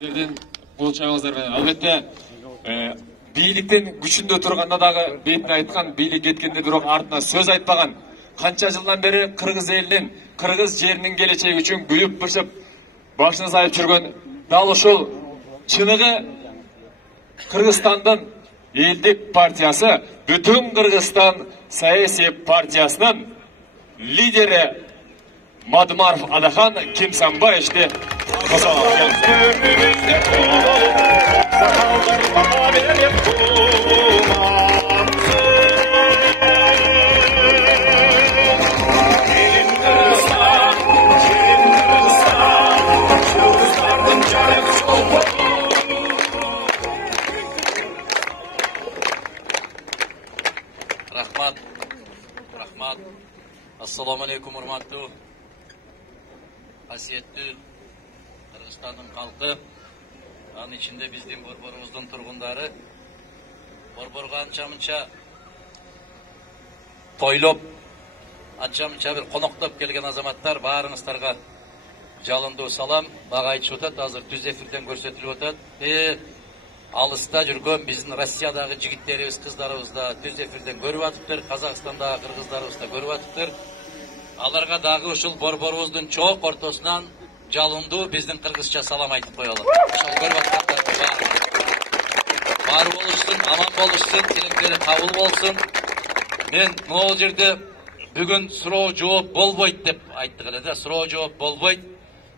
Бул чагыңыздар менен албетте бийликтин күчүндө турганда дагы бетине айткан, бийлик кеткенде бирок артына сөз айтпаган канча жылдан бери кыргыз элинин, кыргыз жеринин келечеги үчүн күйүп бышып башын сайып жүргөн дал ушул чыныгы Кыргызстандын элдик партиясы, бүтүн Кыргызстан саясий партиясынын лидери Мадымаров Адахан Кимсанбаевичти Рахмат. Ассаламу алейкум, урматтуу, касиеттүү Кыргызстандын калкы, анын ичинде биздин борборубуздун тургундары, борборго анча-мынча тойлоп, анча-мынча бир коноктоп келген азаматтар, баарыңыздарга жалындуу салам, бага айтышып атат, азыр түз эфирден көрсөтүлүп атат. Алыста жүргөн биздин Россиядагы жигиттерибиз, кыздарыбыз да түз эфирден көрүп атыптыр, Казакстандагы кыргыздарыбыз да көрүп атыптыр. Аларга дагы ушул борборубуздун чоок ортосунан жалындуу биздин кыргызча салам айтып коелу. Ошол көрүп аткандар бар болушсун, аман болушсун, тилектери кабыл болсун. Мен могул жерде бүгүн суроо жооп болбойт деп айттык эле да, суроо жооп болбойт.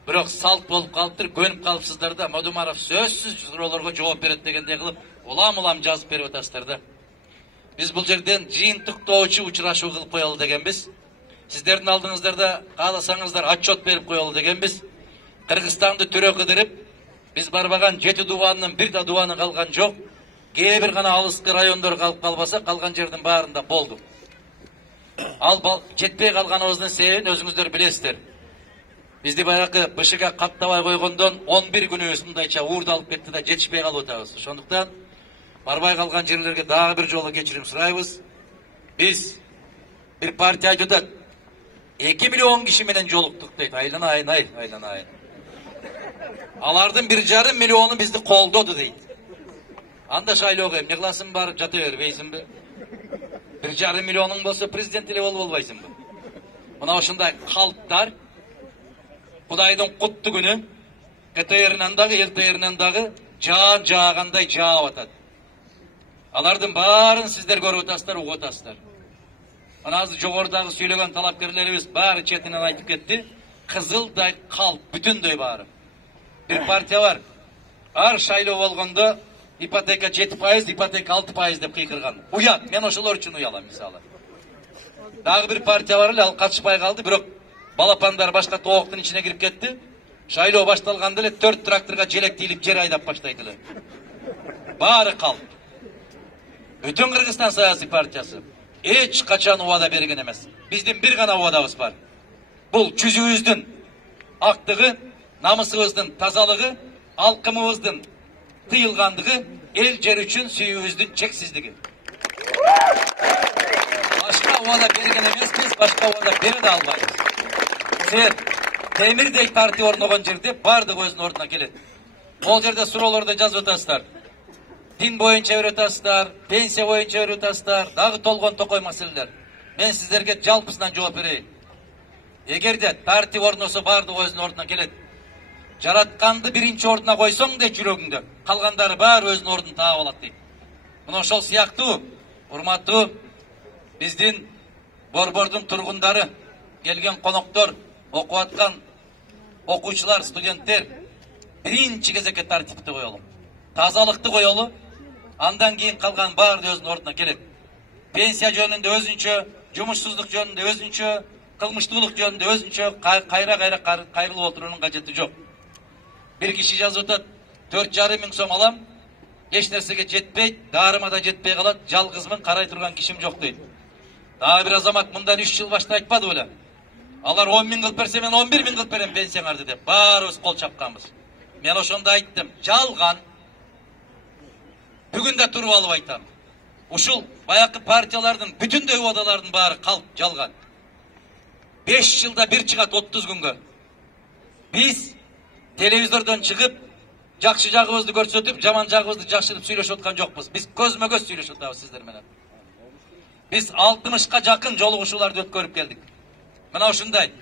Бирок салт болуп калыптыр, көнүп калыпсыздар да, Мадымаров сөзсүз суроолорго жооп берет дегендей кылып, улам жазып берип атасыздар да. Биз бул жерден жыйынтыктоочу учурашуу кылып коелу дегенбиз. Сиздердин алдыңыздарда кааласаңыздар отчет берип коелу дегенбиз. Кыргызстанды төрө кыдырып, биз барбаган 7 дубанын бир да дубаны калган жок. Кээ бир гана алыскы райондор калып калбаса, калган жердин баарында болду. Ал жетпей калганыбыздын себебин өзүңүздөр билесиздер. Бизди баягы бышыга каттабай койгондон 11 күнүбүз мындайча уурдалып кетти да жетишпей калып атабыз. Ошондуктан барбай калган жерлерге дагы бир жолу кечирим сурайбыз. Биз бир партия айтып атат, 2 миллион киши менен жолуктук дейт. Айланайын. Алардын 1,5 миллиону бизди колдоду дейт. Анда шайлоого эмне кыласың, барып жата бербейсиңби? 1,5 миллионуң болсо президент эле болуп албайсыңбы? Мына ушундай калптар Кудайдын куттуу күнү КТРнен дагы, ЛТРнен дагы жаан жаагандай жаап атат. Алардын баарын сиздер көрүп атасыздар, угуп атасыздар. Мына азыр жогорудагы сүйлөгөн талапкерлерибиз баары четинен айтып кетти. Кызылдай калп, бүтүндөй баары. Бир партия бар. Ар шайлоо болгондо ипотека 7%, ипотека 6% деп кыйкырган. Уят, мен ошолор үчүн уялам мисалы. Дагы бир партия бар эле, ал катышпай калды, бирок балапандар башка тооктун ичине кирип кетти. Шайлоо башталганда эле 4 тракторга желек тийилип жер айдап баштайт эле. Баары калп. Бүтүн Кыргызстан саясий партиясы эч качан убада берген эмес. Биздин бир гана убадабыз бар. Бул жүзүбүздүн актыгы, намысыбыздын тазалыгы, алкымыбыздын тыйылгандыгы, эл жер үчүн сүйүүбүздүн чексиздиги. Башка убада берген эмеспиз, башка убада бере да албайбыз. Темирдей партия орногон жерде бардык өзүнүн ордуна келет. Бул жерде суроолорду жазып атасыздар. Дин боюнча берип атасыздар, пенсия боюнча берип атасыздар, дагы толгон токой маселелер. Мен сиздерге жалпысынан жооп берейин. Эгерде тартип орносо бардык өзүнүн ордуна келет. Жаратканды биринчи ордуна койсоң дейт жүрөгүңдө, калгандары баары өзүнүн ордун таап алат дейт. Мына ошол сыяктуу, урматтуу биздин борбордун тургундары, келген коноктор, окуп аткан окуучулар, студенттер биринчи кезекке тартипти коелу. Тазалыкты коелу, андан кийин калган баары өзүнүн ордуна келет. Пенсия жөнүндө өзүнчө, жумушсуздук жөнүндө өзүнчө, кылмыштуулук жөнүндө өзүнчө кайра кайрылып отуруунун кажети жок. Бир киши жазып атат, 4,5 миң сом алам, эч нерсеге жетпейт, дарыма да жетпей калат, жалгызмын, карай турган кишим жок дейт. Дагы бир азамат мындан 3 жыл башта айтпады беле? Алар 10 миң кылып берсе, мен 11 миң кылып берем пенсияңарды деп. Баарыбыз кол чапканбыз. Мен ошондо айттым, жалган. Бүгүн да туруп алып айтам. Ушул баякы партиялардын бүтүндөй убадалардын баары калп, жалган. 5 жылда bir чыгат 30 күнгө. Biz televizordan çıkıp Жақшы жағыбызды көрсөтүп, жаман жағыбызды жакшырып сүйлөшүп аткан жокпуз. Биз көзмө көз сүйлөшүп атабыз сиздер менен. Biz 60'ka yakın жолугушууларды өткөрүп келдик. Мына ушундай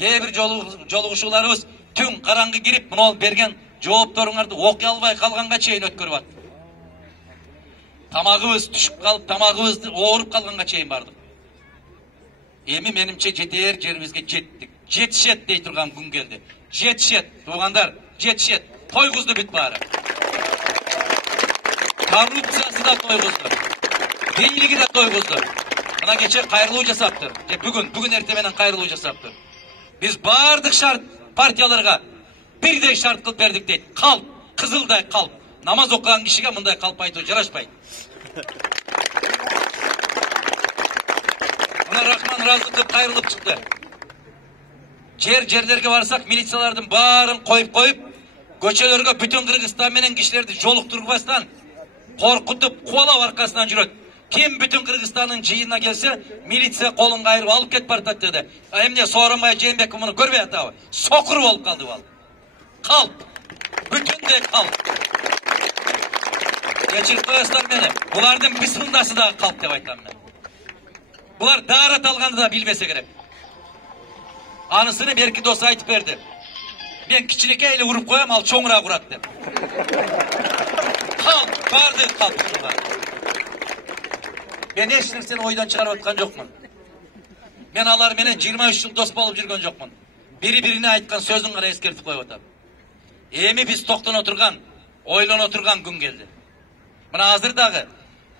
кээ бир жолугушууларыбыз түн караңгы кирип, мына берген жоопторуңарды окуй албай калганга чейин өткөрүп атты. Тамагыбыз түшүп калып, тамагыбызды ооруп калганга чейин бардык. Эми менимче жетер жерибизге жеттик. Жетишет дей турган күн келди. Жетишет, туугандар, жетишет. Тойгузду бүт баары. Коррупциясы да тойгузду. Бийлиги да тойгузду. Мына кече кайрылуу жасаптыр. Бүгүн эрте менен кайрылуу жасаптыр. Биз бардык шарт партияларга бирдей шарт кылып бердик дейт. Калп, кызылдай калп. Намаз окуган кишиге мындай калп айтуу жарашпайт. Мына Рахман разы кылып кайрылып чыкты. Жерлерге барсак милициялардын баарын коюп, көчөлөргө бүтүн Кыргызстан менен кишилерди жолуктурбастан коркутуп, кубалап аркасынан жүрөт. Kim bütün Kırgızistan'ın cihine gelse militsiya kolun kayırıp alıp ket partat dedi. Emne Soğranmaya Ceyinbek bunu görmeye tabi. Sokurup olup kaldı val. Kalp. Bütün de kalp. Geçirip koyaslar beni. Bulardan bismindası da kalp de baytam ben. Bular dağırat alganı da bilmese gerek. Anısını belki dostu aytıp verdi. Ben kiçilik eyle vurup koyam al çoğuna kurat dem. Kalp. Vardı kalp. Ben hiç seni oydan çıkarıp atkan jokmун. Ben alar menen 23 yıl dost bolup жүргөн jokmун. Biri-birine aytkan sözün gara eskertip koyup atam. Emi biz tokton oturgan, oylon oturgan gün geldi. Mına azır dagı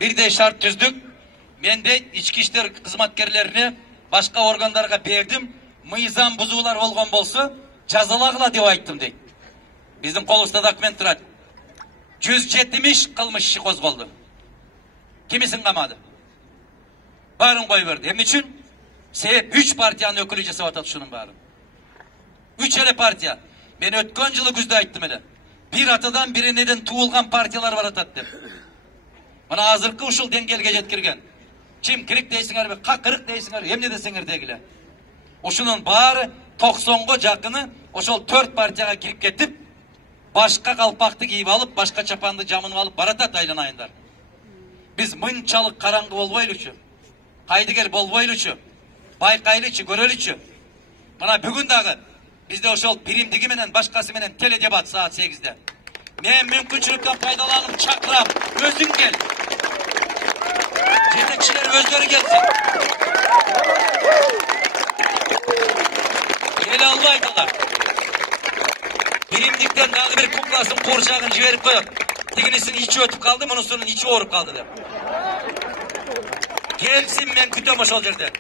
birde şart tüzdük. Men de içki işler kızmatkerlerini başka organlarga berdim. Mıyzam buzuular bolgon bolsa жазалagыла деп ayttım deyt. Bizim kolubuzda dokument turat. 170 kılmış işi kozgoldu. Kimisin kamadı? Barın koy verdi. Hem için? Sebep 3 partiyanın ökülü jasap atat şunun barın. 3 ele partiya. Ben ötkön жылы күздө ayttım ele. Bir atadan biri neden tuğulgan partiyalar var atat dep. Mana azırkı uşul dengelge jetkirgen. Kim kirik deysiңер be, kırık deysiңер, emne deseңер degile. Uşunun bari 90'ga jakını oşol 4 partiyaga kirip ketip, başka kalpaktı giyip alıp, başka çapandı camını alıp baratat aylanayınlar. Biz mınçalık karangı bolboylучу, kaydıger bolboylучу, baykaylıçı, görölüçü. Bana bugün dağı bizde oşol birimdigi menen başkası menen tele debat saat 8'de. Men mümkünçülükten faydalanıp çakıram, özün gel. Yetekçiler özleri gelsin. Ele almaydılar. Birimdikten dağı bir kuklasın kurşağını jiberip koyup. Tiginisinin içi ötüp kaldı, munusunun içi orup kaldı der. Gelsin men kütöm oşol jerde.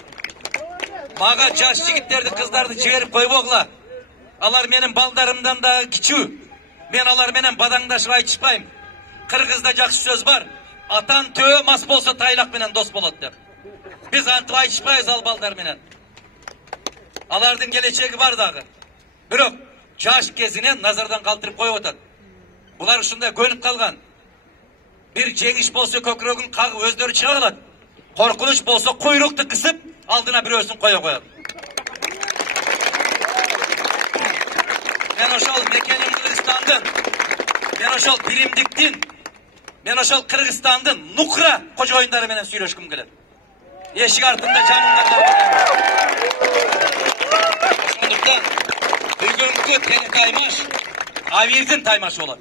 Maga jaş jigitlerdi, kızlardı jiberip koyup ogla. Alar menin baldarımdan da kiçүү. Men alar menen badаңдашып айтышпайм. Kırgızda jakşı söz var. Atan töö mas bolsa taylak menen dos bolot dep. Biz antip айтышпайбыз al balдар menen. Alardın geleceği var dağı. Bирок jaş kezine nazardan kaldırıp koyup atat. Bular ушундай көнүп kalgan. Bir жеңиш bolsa kökrөгүн kagıp özleri çıgar alat. Korkunç bolsa kuyruktu kısıp aldına bir ölsün koya koyat. Ben oşol mekenim Kırgızstandın, ben oşol birimdiktin, ben oşol Kırgızstandın nukra koca oyunları menen süйлөшкүм келет. Eşik артында жаныңдарда. Ошондуктан бүгүнкү тең таймаш Авирдин таймашы болот.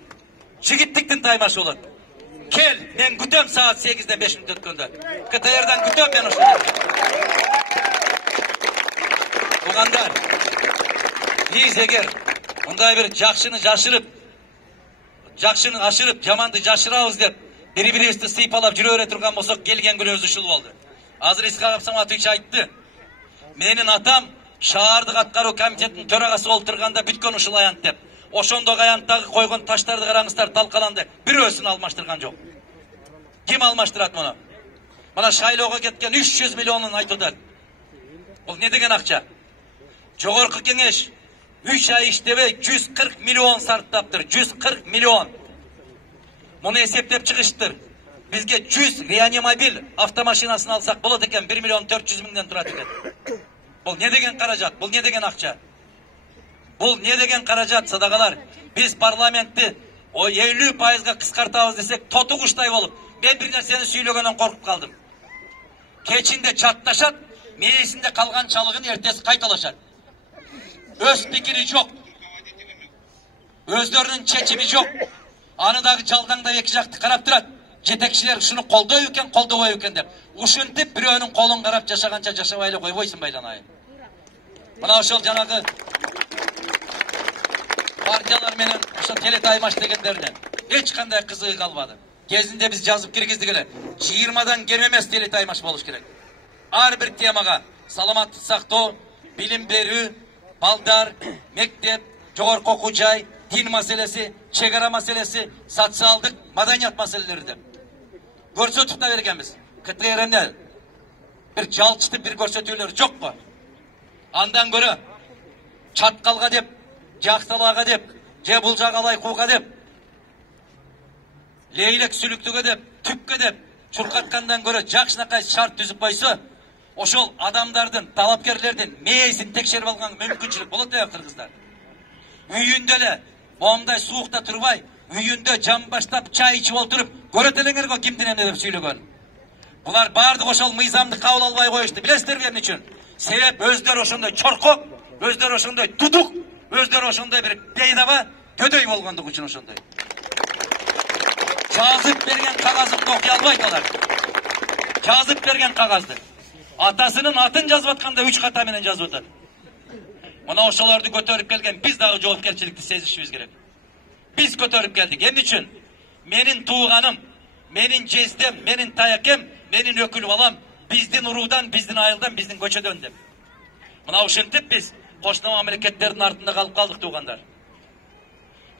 Жигиттиктин таймашы болот. Kel, men kütöm saat 8'de 5 minut ötkönde. KTR'dan kütöm ben oşunda. Ugandar, biz eger bunday bir jakşını jaşırıp, jakşını aşırıp, jamandı jaşırabız dep, biri-biribizди sıypalap жүрө бере турган болсок, келген күнүбүз ушул болду. Азыр Исхак Саматович айтты. Менин атам шаардык аткаруу комитетинин төрагасы болуп турганда бүткөн ушул аянт деп. Ошондогу аянттагы койгон таштарды караңыздар, талкаланды. Бирөөсүн алмаштырган жок. Ким алмаштырат муну? Мына шайлоого кеткен 300 миллионун айтып атат. Бул не деген акча? Жогорку кеңеш 3 ай иштебей 140 миллион сарптаптыр. 140 миллион. Муну эсептеп чыгыштыр. Bizge 100 reanimobil avtomaşinasını alsak bolot eken 1 milyon 400 mingden turat eken. Bul ne degen karajat? Bul ne degen akça? Bul ne degen karajat sadagalar? Biz parlamentni o 50%'ga kıskартабыз desek totu kuşтай olup ben bir narseni söylөгөндөн korkup kaldım. Keçinde çatlaşat, meyesinde kalgan çalığın ertesi kaytalaşat. Öz fikri yok. Özlerinin çeçimi yok. Anıdagi жалдаңда эки жакты карап турат. Жетекчилер шуну колдой экен, колдобой экен деп. Ушинтип бирөөнүн колун карап жашаганча жашабай эле койбойсуң байланайын. Мына ошол жанагы партиялар менен ошо телетаймаш дегендеринен эч кандай кызыгы калбады. Кезинде биз жазып киргиздик эле. 20дан кем эмес телетаймаш болуш керек. Ар бир темага саламаттык сактоо, билим берүү, балдар, мектеп, жогорку окуу жай, din maselesi, çegara maselesi, sotsialdık, madaniyat meseleleri de. Görsetip de vergenmiz. KTR'nde bir jalçıtı bir görsetüler çok var. Andan göre çatkalga dep, jaktalaga dep, je buljagalay kuga dep, leylek sülüktüge dep, tüpke dep, çurkatkandan göre jakşınakay şart düzüp koysa, oşol adamlardan, talapkerlerden meyesini tekşerip algan mümkünçülük bulup da Kırgızlar. Үйүндөлө момундай суукта турбай, үйүндө жам баштап чай ичип отуруп, көрөтелеңер го кимдин эмне деп сүйлөгөн. Булар баардык ошол мыйзамды кабыл албай коюшту. Билесиздерби эмне үчүн? Себеп өздөрү ошондой чоркок, өздөрү ошондой тудук, өздөрү ошондой бир бейдаба, төдөй болгондук үчүн ошондой. Жазып берген кагазымды окуй албайт алар. Жазып берген кагазды. Атасынын атын жазып атканда 3 ката менен жазып атат. Ona ошолорду көтөрүп келген биз дагы жоопкерчиликти сезишибиз керек. Биз көтөрүп келдик. Эмне үчүн? Менин тууганым, менин жездем, менин таякем, менин өкүл балам биздин уруудан, биздин айылдан, биздин көчөдөн деп. Мына ушинтип биз кошуна мамлекеттердин артында калып калдык туугандар.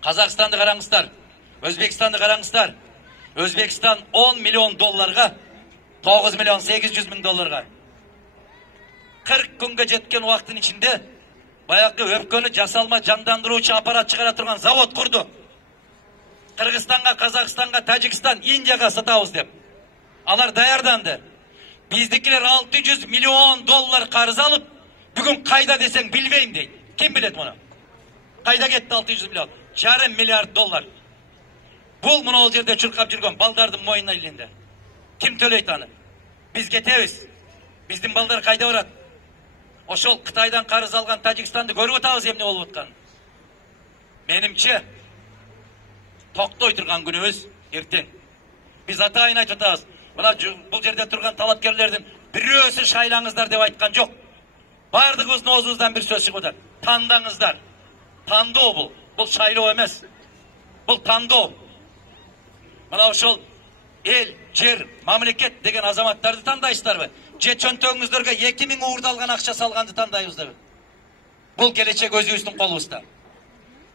Казакстанды караңыздар, Өзбекстанды караңыздар. Өзбекстан 10 миллион долларга, 9 миллион 800 миң долларга 40 күнгө жеткен убакыттын ичинде баягы өпкөнү жасалма жандандыруучу аппарат чыгара турган завод курду. Кыргызстанга, Казакстанга, Тажикстан, Индияга сатабыз деп. Алар даярданды. Биздикилер 600 миллион доллар карыз алып, бүгүн кайда десең билбейм дейт. Ким билет муну? Кайда кетти 600 миллион? Жарым миллиард доллар. Бул мына жерде чуркап жүргөн балдардын моюнуна илинде. Ким төлөйт аны? Биз кетебиз. Биздин балдар кайда барат? Ошол Кытайдан карыз алган Тажикстанды көрүп атабыз эмне болуп атканын. Менимче токтой турган күнүбүз эртең. Биз атайын айтып атабыз. Мына бул жерде турган талапкерлердин бирөөсү шайлаңыздар деп айткан жок. Бардыгыбыздын оозубуздан бир сөз чыгып атат. Тандаңыздар. Тандоо бул. Бул шайлоо эмес. Бул тандоо. Мына ошол эл, жер, мамлекет деген азаматтарды тандайсыздарбы? Же чөнтөгүңүздөргө 2000 уурда алган акча салганды тандайбызбы? Бул келечек өзүбүздүн колубузда.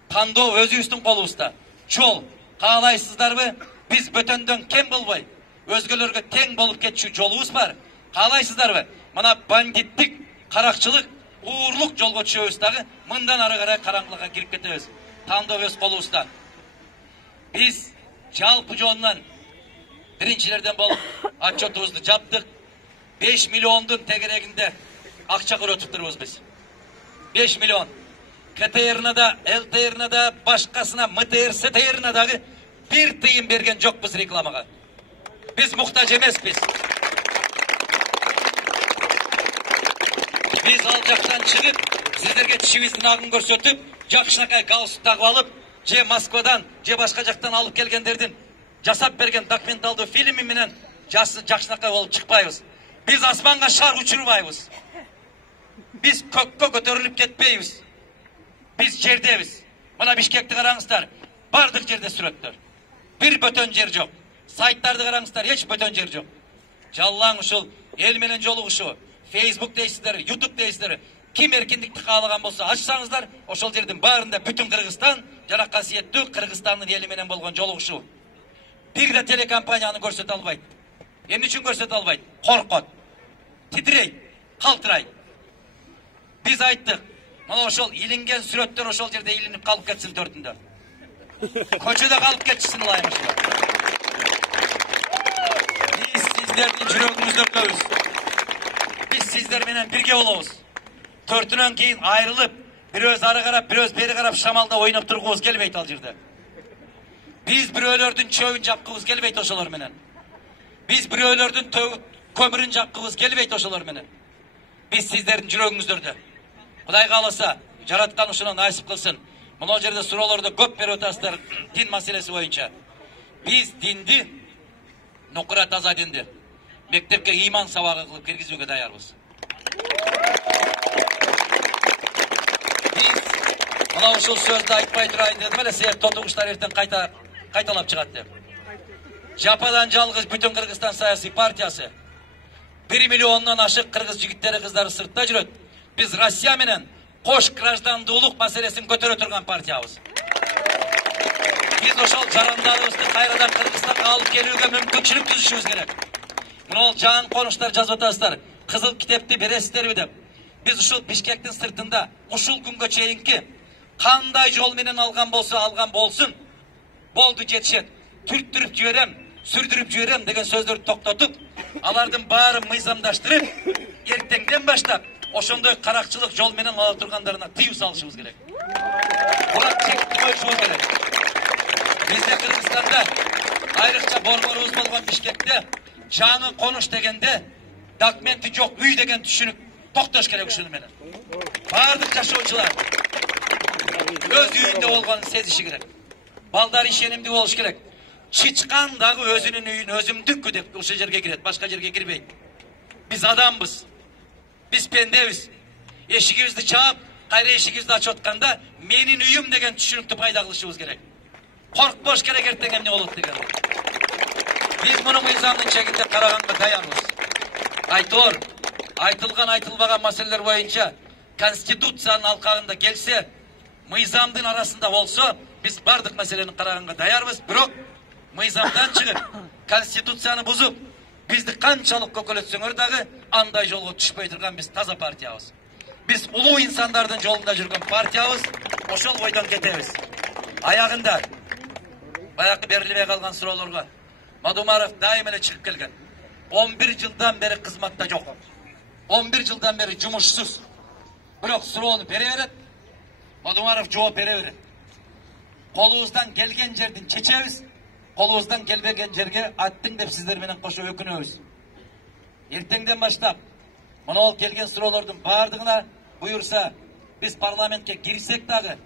Тандоо өзүбүздүн колубузда. Жол каалайсыздарбы? Биз бөтөндөн кем болбой, өзгөлөргө тең болуп кетчү жолубуз бар. Каалайсыздарбы? Мына бандиттик, каракчылык, уурлук жолго түшөбүз дагы, мындан ары карай караңгылыкка кирип кетебиз. Тандоо өз колубузда. Биз жалпы жонунан биринчилерден болуп отчетубузду жаптык. 5 миллиондун тегерегинде акча көрөтүп турбуз биз. 5 миллион. КТР'на да, ЛТР'на да, башкасына, МТР, СТР'на дагы бир тыйын берген жокпуз рекламага. Биз муктаж эмеспиз. Биз ал жактан чыгып, сиздерге тишибиздин агын көрсөтүп, жакшынакай галстук тагып алып, же Москвадан, же башка жактан алып келгендердин жасап берген документалдуу фильми менен жакшынакай болуп чыкпайбыз. Биз асманга шар учурбайбыз. Биз көккө көтөрүлүп кетпейбиз. Биз жердебиз. Мына Бишкекти караңыздар. Бардык жерде сүрөттөр. Бир бөтөн жер жок. Сайттарды караңыздар, эч бөтөн жер жок. Жаллаң ушул эл менен жолугушуу, Facebook дейсиздер, YouTube дейсиздер. Ким эркиндикти каалаган болсо ачсаңыздар, ошол жердин баарында бүтүн Кыргызстан жана касиеттүү Кыргызстандын эли менен болгон жолугушуу. Бир да телекомпанияны көрсөтө албайт. Эмне үчүн көрсөтө албайт? Коркот. Титрейт, калтырайт. Биз айттык, мына ошол илинген сүрөттөр ошол жерде илинип калып кетсин төртүндө. Көчөдө калып кетишсин ылайык. Биз сиздердин жүрөгүңүздөргөбүз. Биз сиздер менен бирге болобуз. Төртүнөн кийин айрылып, бирөөз ары карап, бирөөз бери карап шамалда ойноп тургубуз келбейт ал жерде. Biz biröylerdin çöğün jakkыбыз kelbeyt oşolar menen. Biz biröylerdin kömürün jakkыбız kelbeyt oşolar menen. Biz sizlerin жүрөгүңүздөрдө. Кудай кааласа, жараткан ушуна насип кылсын. Мына жерде суроолорду көп берип атасыздар дин маселеси боюнча. Biz dindi, нукура таза динди мектепке иман сабагы кылып киргизүүгө даярбыз. Biz мына ушул сөздү айтпай турайын дедим эле, себеп тотугуштар эртең кайталап чыгат деп. Жападан жалгыз бүтүн Кыргызстан саясий партиясы 1 миллиондон ашык кыргыз жигиттери кыздары сыртта жүрөт. Biz Россия менен кош граждандуулук маселесин көтөрө турган партиябыз. Biz ошол жарандарыбызды кайрадан Кыргызстанга алып келүүгө мүмкүнчүлүк түзүшүбүз керек. Мына жан конуштар жазып атасыздар. Кызыл китепти бересиздерби деп. Biz ушул Бишкектин сыртында ушул күнгө чейинки кандай жол менен алган болсун. Болду жетишет. Түрттүрүп жиберем, сүрдүрүп жиберем деген сөздөрдү токтотуп, алардын баарын мыйзамдаштырып, эртеңден баштап ошондой каракчылык жол менен ала тургандарына тыюу салышыбыз керек. Буга чекти коюшубуз керек. Бизде Кыргызстанда айрыкча борборубуз болгон Бишкекте жаңы конуш дегенде документи жок үй деген түшүнүк токтош керек ушуну менен. Бардык жашоочулар өз үйүндө болгонун сезиши керек. Балдар ишенимдүү болуш керек. Чычкан дагы өзүнүн үйүн өзүмдүккү деп ошол жерге кирет, башка жерге кирбейт. Биз адамбыз. Биз пендебиз. Эшигибизди чаап, кайра эшигибизди ачып атканда менин үйүм деген түшүнүктү пайда кылышыбыз керек. Коркпош керек эртең эмне болот деген. Биз муну мыйзамдын чегинде караганга даярбыз. Айтор, айтылган айтылбаган маселелер боюнча Конституциянын алкагында келсе, мыйзамдын арасында болсо, биз бардык маселени караганга даярбыз. Бирок мыйзамдан чыгып, Конституцияны бузуп, бизди канчалык көкөлөтсөңөр дагы андай жолго түшпөй турган биз таза партиябыз. Биз улуу инсандардын жолунда жүргөн партиябыз, ошол бойдон кетебиз. Аягында баягы берилбей калган суроолорго Мадумаров дайым эле чыгып келген. 11 жылдан бери кызматта жок. 11 жылдан бери жумушсуз. Бирок суроону бере берет. Мадумаров жооп бере берет. Колубуздан келген жердин чечебиз. Колубуздан келбеген жерге аттың деп сиздер менен кошо өкүнөбүз. Эртеңден баштап мына келген суроолордун бардыгына буюрса, биз парламентке кирсек дагы,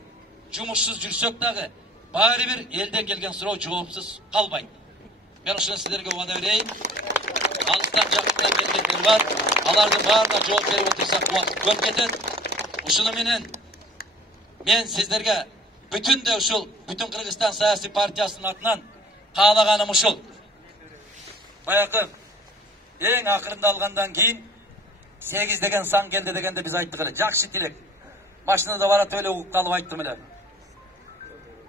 жумушсуз жүрсөк дагы, баары бир элден келген суроо жоопсуз калбайт. Мен ушуну сиздерге убада берейин. Алыстан жакындан келгендер бар. Алардын баарына жооп берип отурсак убакыт көп кетет. Ушуну менен мен сиздерге бүтүндө ушул бүтүн Кыргызстан саясий партиясынын атынан каалаганым ушул. Баягы эң акырында алгандан кийин 8 деген сан келди дегенде биз айттык эле. Жакшы тилек. Машинада барат эле угуп калып айттым эле.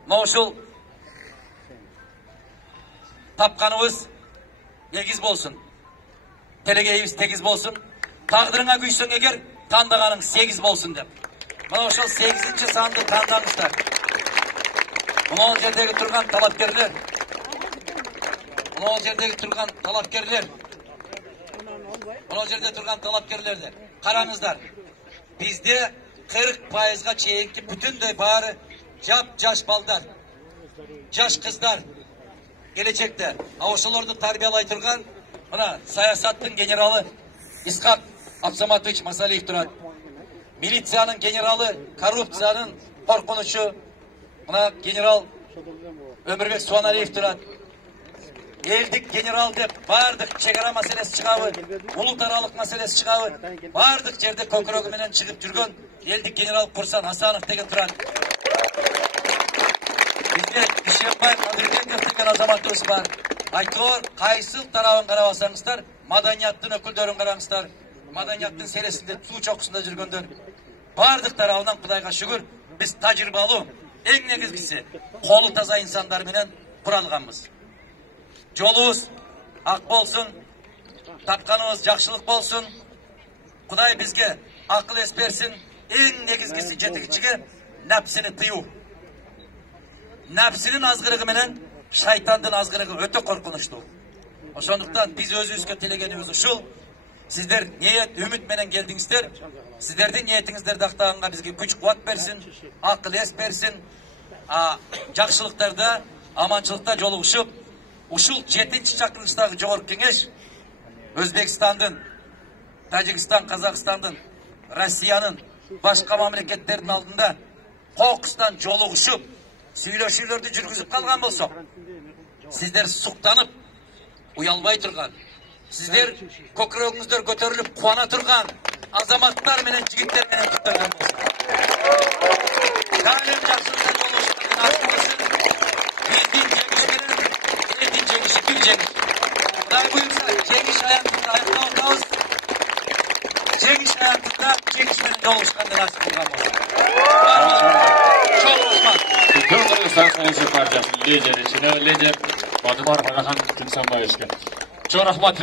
Мына ушул тапканыбыз эгиз болсун. Телегейибиз тегиз болсун. Тагдырыңа күйсөң эгер, тандаганың 8 болсун деп. Мына ошол 8-чи санды тандаңыздар. Мына жердеги турган талапкерлер. Мына жердеги турган талапкерлер. Мына жерде турган талапкерлерди караңыздар. Бизде 40%га чейинки бүтүндөй баары жаш балдар, жаш кыздар келечекте. Ошолорду тарбиялай турган мына саясаттын генералы Исхак Абсаматович Масалиев турат. Милициянын генералы, коррупциянын коркунучу мына генерал Өмүрбек Суаналиев турат. Элдик генерал деп бардык чегара маселеси чыгабы, улут аралык маселеси чыгабы, бардык жерде көкөрөгү менен чыгып жүргөн элдик генерал Курсан Асанов деген турат. Бизде Ишембаев Нурбеков деген азаматыбыз бар. Айтор, кайсыл тарабын карабасаңыздар, маданияттын өкүлдөрүн караңыздар, маданияттын селесинде суу чокусунда жүргөндөр. Бардык тарабынан Кудайга шүгүр, биз тажрыйбалуу, эң негизгиси колу таза инсандар менен куралганбыз. Жолубуз ак болсун, тапканыбыз жакшылык болсун. Кудай бизге акыл эс берсин. Эң негизгиси жетекчиге напсини тыюу. Напсинин азгырыгы менен шайтандын азгырыгы өтө коркунучтуу. Ошондуктан биз өзүбүзгө тилегенибиз ушул. Сиздер ниет, үмүт менен келдиңиздер. Сиздердин ниетиңиздерди актаганга бизге күч кубат берсин, акыл эс берсин. Жакшылыктарда, аманчылыкта жолугушуп, ушул 7-чи чакырылыштагы жогорку кеңеш Өзбекстандын, Тажикстан, Казакстандын, Россиянын, башка мамлекеттердин алдында кокустан жолугушуп, сүйлөшүүлөрдү жүргүзүп калган болсо, сиздер суктанып, уялбай турган, сиздер көкүрөгүңүздөр көтөрүлүп кубана турган азаматтар менен жигиттер менен күттөргөн болсо. Дайым жакшылыкта жолугушкандын артыбызын биздин жеңиш менен элдин жеңиши бир жеңиш. Кудай буюрса, жеңиш аянтында аяктап атабыз. Жеңиш аянтында жеңиш менен жолугушканды насип кылган болсо. Çok rəhmət. Bütün Kırgızistan Siyasi Partiyasının lideri, Çin'e lider Badımar Karahan Gülsanbayev'e. Çok rahmet.